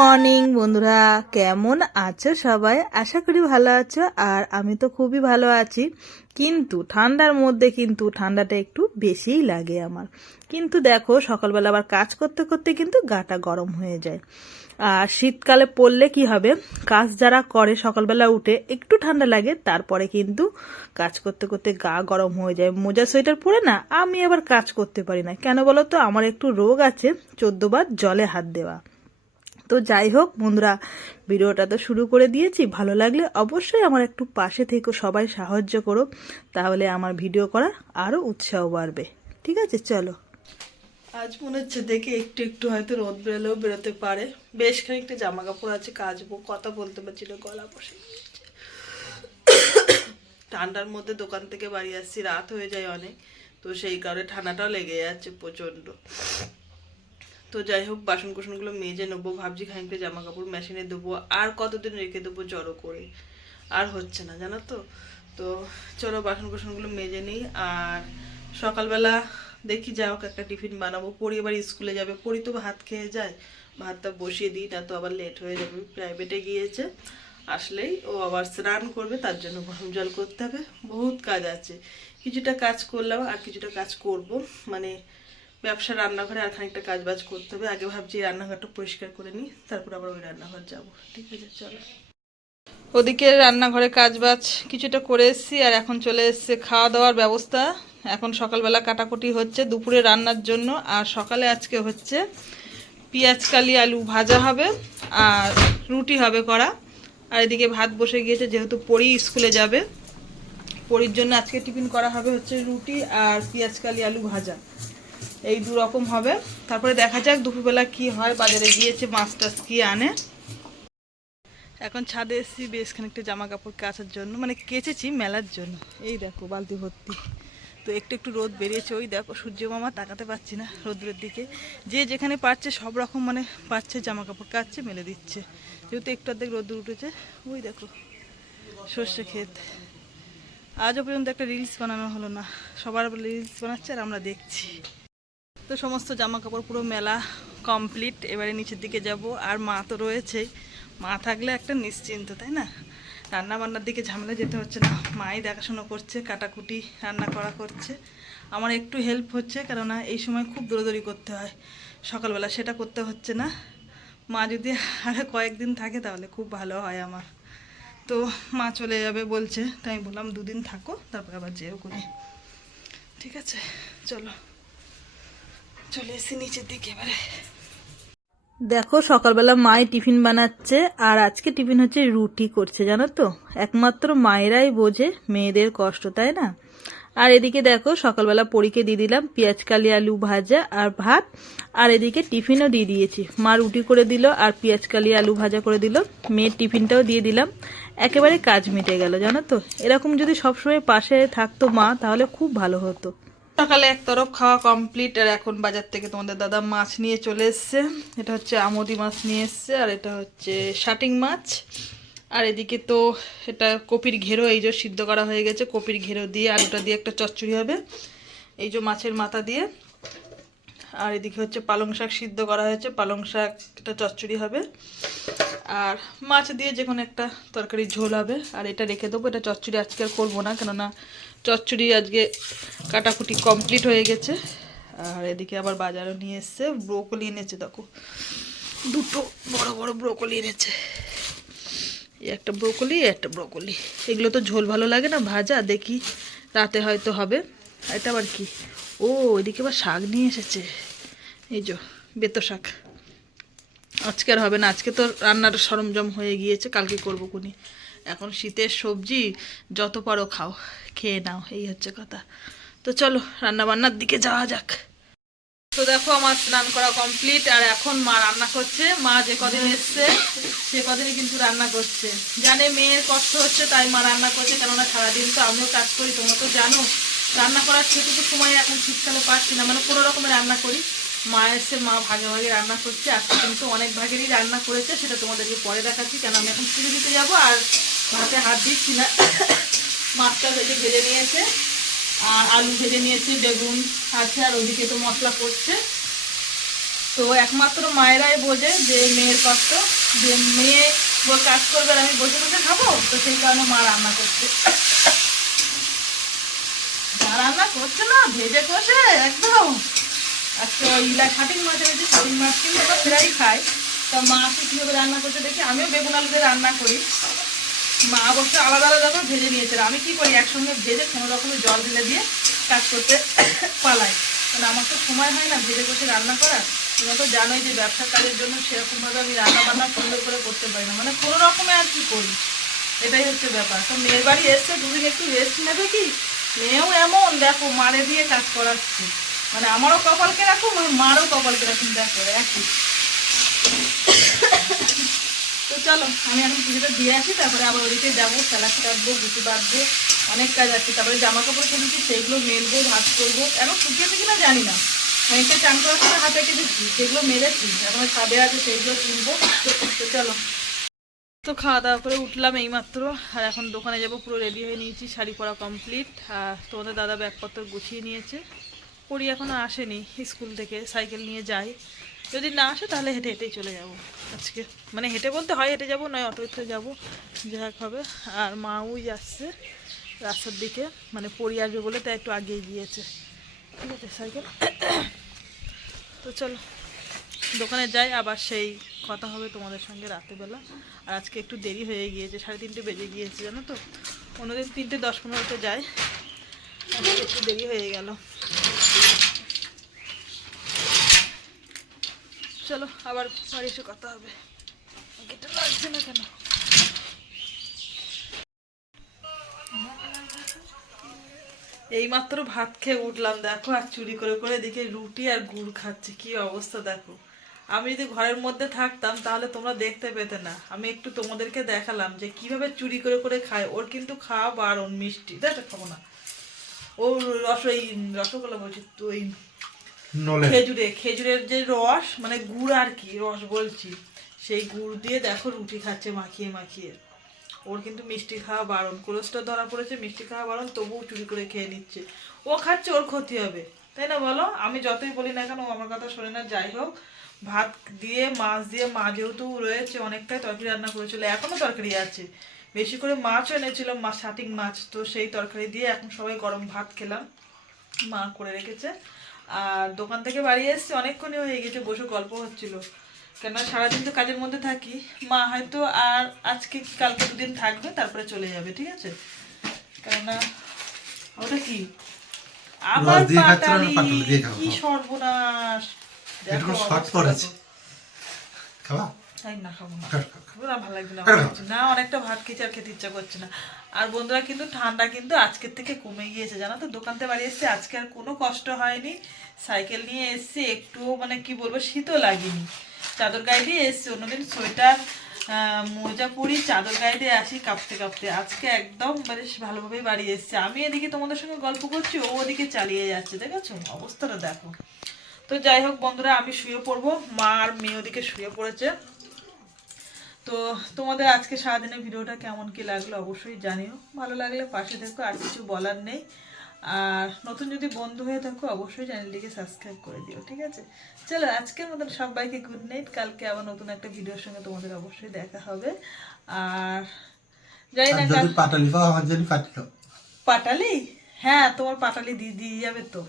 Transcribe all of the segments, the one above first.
Morning, বন্ধুরা। কেমন আছো সবাই? আশা করি ভালো আছো, আর আমি তো খুবই ভালো আছি। কিন্তু ঠান্ডার মধ্যে কিন্তু ঠান্ডাটা একটু বেশিই লাগে আমার। কিন্তু দেখো, সকালবেলা আবার কাজ করতে করতে কিন্তু গাটা গরম হয়ে যায়। আর শীতকালে পড়লে কি হবে? কাজ যারা করে সকালবেলা উঠে একটু ঠান্ডা লাগে, তারপরে কিন্তু কাজ করতে করতে গা গরম হয়ে যায়। মোজা, সোয়েটার পরে না, আমি আবার কাজ করতে পারি না। কেন বলো তো? আমার একটু রোগ আছে, চোদ্দবার জলে হাত দেওয়া। তো যাই হোক, বন্ধুরা, ভিডিওটা তো শুরু করে দিয়েছি। ভালো লাগলে অবশ্যই আমার একটু পাশে থেকে, সবাই সাহায্য করো, তাহলে আমার ভিডিও করার আরও উৎসাহ বাড়বে। ঠিক আছে, চলো। আজ মনে হচ্ছে দেখে একটু একটু হয়তো রোদ বেরোলেও বেরোতে পারে। বেশ খানিকটা জামা কাপড় আছে, কাচবো, কথা বলতে পারছি না, গলা বসে ঠান্ডার মধ্যে দোকান থেকে বাড়ি আসছি, রাত হয়ে যায় অনেক, তো সেই কারণে ঠান্ডাটাও লেগে যাচ্ছে প্রচণ্ড। তো যাই হোক বাসন কোসনগুলো মেজে নেব, ভাবছি খানিকটা জামা কাপড় মেশিনে দেবো, আর কতদিন রেখে দেবো জড়ো করে? আর হচ্ছে না, জানো তো? তো চলো বাসন কোসনগুলো মেজে নিই, আর সকালবেলা দেখি যাই হোক একটা টিফিন বানাবো। পরি এবার স্কুলে যাবে, পরি তো ভাত খেয়ে যায়, ভাতটা বসিয়ে দিই, না তো আবার লেট হয়ে যাবে প্রাইভেটে গিয়েছে। আসলেই ও আবার স্নান করবে, তার জন্য গরম জল করতে হবে। বহুত কাজ আছে, কিছুটা কাজ করলাম, আর কিছুটা কাজ করব। মানে ব্যবসা রান্নাঘরে আর খানিকটা কাজ বাজ করতে হবে। আগে ভাবছি রান্নাঘরটা পরিষ্কার করে নিই, তারপর আবার ওই রান্নাঘর যাব। ঠিক আছে, চলো। ওদিকে রান্নাঘরে কাজ বাজ কিছুটা করে এসেছি, আর এখন চলে এসছে খাওয়া দাওয়ার ব্যবস্থা। এখন সকালবেলা কাটাকুটি হচ্ছে দুপুরে রান্নার জন্য, আর সকালে আজকে হচ্ছে পেঁয়াজ, কালি, আলু ভাজা হবে, আর রুটি হবে করা আর এদিকে ভাত বসে গিয়েছে, যেহেতু পরি স্কুলে যাবে, পরির জন্য আজকে টিফিন করা হবে হচ্ছে রুটি আর পেঁয়াজ, কালি, আলু ভাজা। এই দু রকম হবে। তারপরে দেখা যাক দুপুরবেলা কি হয়, বাজারে গিয়েছে মাছ টাছ কি আনে। এখন ছাদে এসেছি, বেশ খানিকটা জামা কাপড় কাচার জন্য মানে কেচেছি মেলার জন্য। এই দেখো, বালতি ভর্তি। তো একটু একটু রোদ বেরিয়েছে, ওই দেখো, সূর্য মামা তাকাতে পারছি না রোদ্রের দিকে। যে যেখানে পারছে, সব রকম মানে পাচ্ছে জামা কাপড় কাচছে, মেলে দিচ্ছে। যেহেতু একটু অর্ধেক রোদ্র উঠেছে, ওই দেখো, সর্ষে ক্ষেত। আজও পর্যন্ত একটা রিলস বানানো হলো না। সবার রিলস বানাচ্ছে আর আমরা দেখছি। তো সমস্ত জামা কাপড় পুরো মেলা কমপ্লিট এবারে নিচের দিকে যাব, আর মা তো রয়েছেই। মা থাকলে একটা নিশ্চিন্ত, তাই না? রান্না বান্নার দিকে ঝামেলা যেতে হচ্ছে না। মাই দেখাশোনা করছে, কাটাকুটি রান্না করা করছে। আমার একটু হেল্প হচ্ছে, কেননা এই সময় খুব দৌড়দৌড়ি করতে হয়। সকালবেলা সেটা করতে হচ্ছে না। মা যদি আরে কয়েকদিন থাকে, তাহলে খুব ভালো হয় আমার। তো মা চলে যাবে বলছে, তাই বললাম দুদিন থাকো, তারপর আবার যেও করি। ঠিক আছে, চলো। চলে এসেছি নিচের দিকে এবারে। দেখো, সকালবেলা মাই টিফিন বানাচ্ছে, আর আজকে টিফিন হচ্ছে রুটি করছে, জানো তো? একমাত্র মায়েরাই বোঝে মেয়েদের কষ্ট, তাই না? আর এদিকে দেখো, সকালবেলা পরীকে দিয়ে দিলাম পেঁয়াজ, কালি, আলু ভাজা আর ভাত, আর এদিকে টিফিনও দিয়ে দিয়েছি। মা রুটি করে দিল আর পেঁয়াজ, কালি, আলু ভাজা করে দিল। মেয়ের টিফিনটাও দিয়ে দিলাম। একেবারে কাজ মিটে গেল, জানো তো? এরকম যদি সবসময় পাশে থাকতো মা, তাহলে খুব ভালো হতো। সকালে এক তরফ খাওয়া কমপ্লিট আর এখন বাজার থেকে তোমাদের দাদা মাছ নিয়ে চলে এসছে। এটা হচ্ছে আমদি মাছ নিয়ে এসছে, আর এটা হচ্ছে শাটিং মাছ। আর এদিকে তো এটা কপির ঘেরো, এই যে সিদ্ধ করা হয়ে গেছে, কপির ঘেরো দিয়ে আলুটা দিয়ে একটা চচ্চড়ি হবে, এই যে মাছের মাথা দিয়ে। আর এদিকে হচ্ছে পালং শাক সিদ্ধ করা হয়েছে, পালং শাক একটা চচ্চড়ি হবে। আর মাছ দিয়ে যে কোনো একটা তরকারি ঝোল হবে, আর এটা রেখে দেবো, এটা চচ্চড়ি আজকে আর করব না, কেননা চচ্চড়ি আজকে কাটাকুটি কমপ্লিট হয়ে গেছে। আর এদিকে আবার বাজারও নিয়ে এসছে। ব্রোকলি এনেছে, দেখো। দুটো বড় বড় ব্রোকলি এনেছে। একটা ব্রোকলি একটা ব্রোকলি। এগুলো তো ঝোল ভালো লাগে না, ভাজা। দেখি রাতে হয়তো হবে। এটা আবার কি? ও, এদিকে আবার শাক নিয়ে এসেছে। এই যো, বেতো শাক। আজকে আর হবে না। আজকে তো রান্নার সরঞ্জাম হয়ে গিয়েছে, কালকে করব কোনি এখন শীতের সবজি যত পারো খাও, খেয়ে নাও, এই হচ্ছে কথা। তো চলো, রান্নাবান্নার দিকে যাওয়া যাক। তো দেখো, আমার স্নান করা কমপ্লিট আর এখন মা রান্না করছে। মা যে কদিন এসছে, সে কদিনই কিন্তু রান্না করছে। জানে মেয়ের কষ্ট হচ্ছে, তাই মা রান্না করছে, কেননা সারাদিন তো আমিও কাজ করি, তোমরা তো জানো। রান্না করার সেটুকু সময় এখন শীতকালে পাচ্ছি না মানে কোনো রকমের রান্না করি। মা এসে, মা ভাগে ভাগে রান্না করছে। আজকে কিন্তু অনেক ভাগেরই রান্না করেছে, সেটা তোমাদেরকে পরে দেখাচ্ছি কেন আমি এখন পুজো দিতে যাব, আর ভাতে হাত দিচ্ছি না। মাছটা ভেজে ভেজে নিয়েছে, আর আলু ভেজে নিয়েছে, বেগুন আছে, আর ওদিকে তো মশলা করছে। তো একমাত্র মায়েরাই বোঝে যে মেয়ের কষ্ট, যে মেয়ে কাজ করবে আমি বসে বসে খাব, তো সেই কারণে মা রান্না করছে। যা রান্না করছে না, ভেজে কষে, একদম। আজকে ওই ইলা খাটিং মাছ এনেছি খাটিং মাছ কিন্তু প্রায় খাই। তা মা আজকে কীভাবে রান্না করছে দেখি, আমিও বেগুন আলুতে রান্না করি। মা অবশ্য আলাদা আলাদা ভেজে নিয়েছে আর আমি কি করি, একসঙ্গে ভেজে কোনো রকমের জল ঢেলে দিয়ে কাজ করতে পালাই। কারণ আমার তো সময় হয় না ভেজে কষে রান্না করার। তোমরা তো জানোই যে ব্যবসার কাজের জন্য সেরকমভাবে আমি রান্না বান্না সুন্দর করে করতে পারি না। মানে কোনো রকমে আর কি করি? এটাই হচ্ছে ব্যাপার। তো মেয়ের বাড়ি এসছে, দুদিন একটু রেস্ট নেবে কি? মেয়েও এমন, দেখো, মারে দিয়ে কাজ করাচ্ছে। মানে আমারও কপালকে রাখুন আর মারও কপালকে রাখুন দেখো, একই। তো চলো, আমি এখন পুজোটা দিয়ে আসি, তারপরে আবার ওদিকে যাব স্যালাড কাটবো গুটি বাঁধবো, অনেক কাজ আছে। তারপরে জামা কাপড় কিনেছি, সেগুলো মেলবো ভাত করব। এখন শুকিয়েছে কিনা জানি না। অনেকটা চান করার সময় হাতে কেটেছি সেগুলো মেলেছি এখন ছাদে আছে সেইগুলো তুলবো তো চলো। তো খাওয়া দাওয়া করে উঠলাম এইমাত্র, আর এখন দোকানে যাব, পুরো রেডি হয়ে নিয়েছি, শাড়ি পরা কমপ্লিট আর তোমাদের দাদা ব্যাগপত্র গুছিয়ে নিয়েছে। পড়ি এখনও আসেনি, স্কুল থেকে, সাইকেল নিয়ে যাই যদি না আসে, তাহলে হেঁটে হেঁটেই চলে যাব। আজকে। মানে হেঁটে বলতে হয় হেঁটে যাব, নয় অটোতে যাব। যা হবে। আর মা ওই আসছে রাস্তার দিকে মানে পরি আসবে বলে তাই একটু আগিয়ে গিয়েছে। ঠিক আছে, সাইকেল। তো চলো, দোকানে যাই, আবার সেই কথা হবে তোমাদের সঙ্গে রাতেরবেলা। আর আজকে একটু দেরি হয়ে গিয়েছে, সাড়ে তিনটে বেজে গিয়েছে, জানো তো? অন্যদিন তিনটে দশ পনেরোতে আজকে একটু দেরি হয়ে গেল। চলো, আবার বাড়ি এসে কথা হবে। গেটটা লাগছে না কেন? এইমাত্র ভাত খেয়ে উঠলাম, দেখো, আর চুরি করে করে এদিকে রুটি আর গুড় খাচ্ছে, কি অবস্থা, দেখো। আমি যদি ঘরের মধ্যে থাকতাম, তাহলে তোমরা দেখতে পেতে না। আমি একটু তোমাদেরকে দেখালাম যে কীভাবে চুরি করে করে খায়। ওর কিন্তু খাওয়া বারণ, মিষ্টি, দেখো, খাব না। ও রস, এই রসগোল্লা বলছি, তো নলে খেজুরে, খেজুরের যে রস মানে গুড় আর কি, রস বলছি, সেই গুড় দিয়ে দেখো রুটি খাচ্ছে মাখিয়ে মাখিয়ে। ওর কিন্তু মিষ্টি খাওয়া বারণ। কোলেস্ট্রল ধরা পড়েছে, মিষ্টি খাওয়া বারণ, তবুও চুরি করে খেয়ে নিচ্ছে। ও খাচ্ছে, ওর ক্ষতি হবে। তাই না বলো? আমি যতই বলি না কেন আমার কথা শোনে না, যাই হোক। ভাত দিয়ে, মাছ দিয়ে, মা যেহেতু রয়েছে, অনেকটাই তরকারি রান্না করেছিল, এখনও তরকারি আছে। বেশি করে মাছও এনেছিল মাছ শাটিং মাছ, তো সেই তরকারি দিয়ে এখন সবাই গরম ভাত খেলাম। মা করে রেখেছে। আর দোকান থেকে বাড়ি এসছি অনেকক্ষণই হয়ে গেছে বসে গল্প হচ্ছিল। কেননা সারাদিন তো কাজের মধ্যে থাকি। মা হয়তো আর আজকে কালকে দুদিন থাকবে তারপরে চলে যাবে ঠিক আছে? কেননা ওটা কি? আবার পাটালি? খাব। কি সর্বনাশ। দেখো শর্ট পড়েছে দেখো। না খাব। খাব ভালো অনেকটা ভাত আর খেতে ইচ্ছা করছে না। আর বন্ধুরা কিন্তু ঠান্ডা কিন্তু আজকের থেকে কমে গিয়েছে। জানো তো দোকান থেকে বাড়ি এসেছি আজকে আর কোনো কষ্ট হয়নি। সাইকেল নিয়ে এসেছি একটুও মানে কি বলব শীতও লাগেনি। চাদর গায়ে দিয়ে এসেছি অন্যদিন সোয়েটার মোজা পরি চাদর গায়ে দিয়ে আসি কাঁপতে কাঁপতে। আজকে একদম বেশ ভালোভাবেই বাড়ি এসেছে। আমি এদিকে তোমাদের সঙ্গে গল্প করছি ও ওদিকে চালিয়ে যাচ্ছে দেখেছ? অবস্থাটা দেখো। তো যাই হোক বন্ধুরা আমি শুয়ে পড়ব। মা আর মেয়ে ওদিকে শুয়ে পড়েছে। তো তোমাদের আজকে সারাদিনের ভিডিওটা কেমন কি লাগল অবশ্যই জানিও। ভালো লাগলে পাশে থেকো আর কিছু বলার নেই। আর নতুন যদি বন্ধু হয়ে থাকো অবশ্যই চ্যানেলটিকে সাবস্ক্রাইব করে দিও ঠিক আছে? চলো আজকের মতন সবাইকে গুড নাইট কালকে আবার নতুন একটা ভিডিওর সঙ্গে তোমাদের অবশ্যই দেখা হবে। আর জানি না পাটালি পাটালি? হ্যাঁ তোমার পাটালি দিয়ে দিয়ে যাবে তো।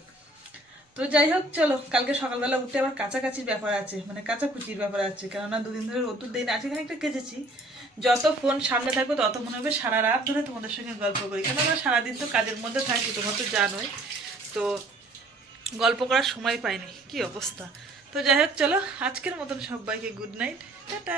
তো যাই হোক, চলো, কালকে সকালবেলা উঠে আবার কাছাকাছির ব্যাপার আছে মানে কাচাকুচির ব্যাপার আছে, কেননা দুদিন ধরে রোদ্দুর দিন, আজকে খানিকটা কেচেছি। যত ফোন সামনে থাকবে, তত মনে হবে সারা রাত ধরে তোমাদের সঙ্গে গল্প করি কেন আমরা সারাদিন তো কাজের মধ্যে থাকি, তোমরা তো জানোই, তো গল্প করার সময় পাইনি, কি অবস্থা। তো যাই হোক, চলো, আজকের মতন সবাইকে গুড নাইট টাটা।